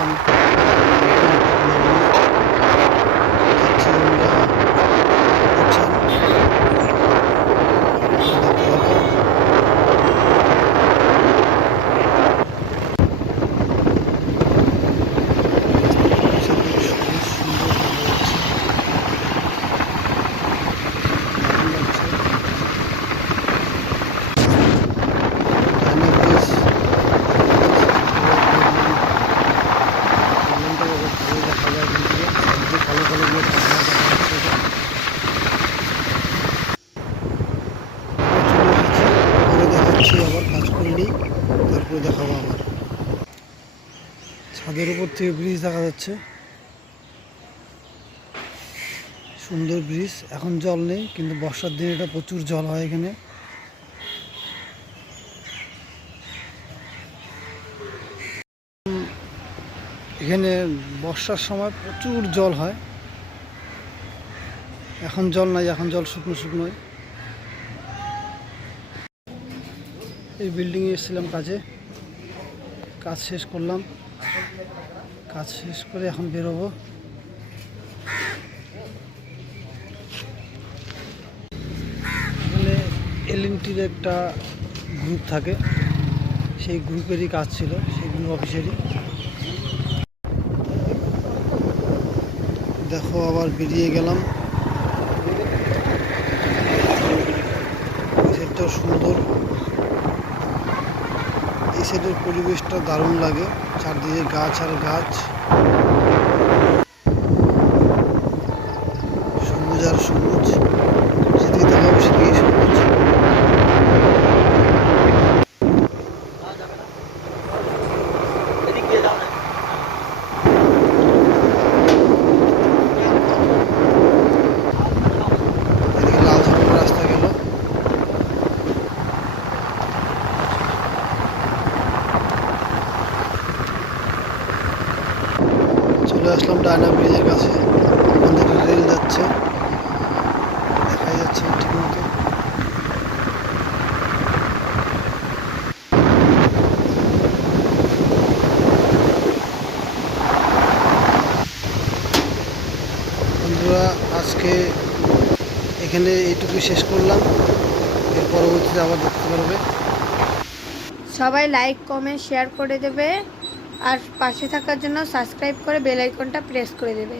আসলাম যাচ্ছি আমরা বুঝছেন? দেখতে থাকো। রাস্তা খুব সবুজ সুন্দর ভালো লাগছে। দারুণ লাগছে। ডাইনামিক বেস, প্রবলেমটা ভালো দেখা যায় এখান থেকে চারদিকে কালো কালো গুলো পাহাড় দেখা যাচ্ছে এটা। চলে এসেছি পরে দেখাচ্ছি আবার কাজ করে নিই তারপরে দেখাবো আবার ছাদের উপর থেকে ব্রিজ দেখা যাচ্ছে। সুন্দর ব্রিজ, এখন জল নেই, কিন্তু বর্ষার দিনে এটা প্রচুর জল হয় এখানে। এখানে বর্ষার সময় প্রচুর জল হয়। এখন জল নাই, এখন জল শুকনো শুকনোই। এই বিল্ডিংয়ে এসেছিলাম কাজে। কাজ শেষ করলাম। কাজ শেষ করে এখন বেরোবো। এখানে এলএনটির একটা গ্রুপ থাকে। সেই গ্রুপেরই কাজ ছিল সেই গ্রুপ অফিসেরই দেখো, আবার বেরিয়ে গেলাম। সুন্দর। এই সাইডের পরিবেশটা দারুণ লাগে চারদিকে গাছ আর গাছ। সবুজ আর সবুজ। চলে আসলাম ডায়না ব্রিজের কাছে। রেল যাচ্ছে। দেখা যাচ্ছে ঠিক মতো। বন্ধুরা, আজকে এখানে এইটুকু শেষ করলাম। এর পরবর্তীতে আবার দেখতে পারবে। সবাই লাইক কমেন্ট শেয়ার করে দেবে। আর পাশে থাকার জন্য সাবস্ক্রাইব করে বেল আইকনটা প্রেস করে দেবে।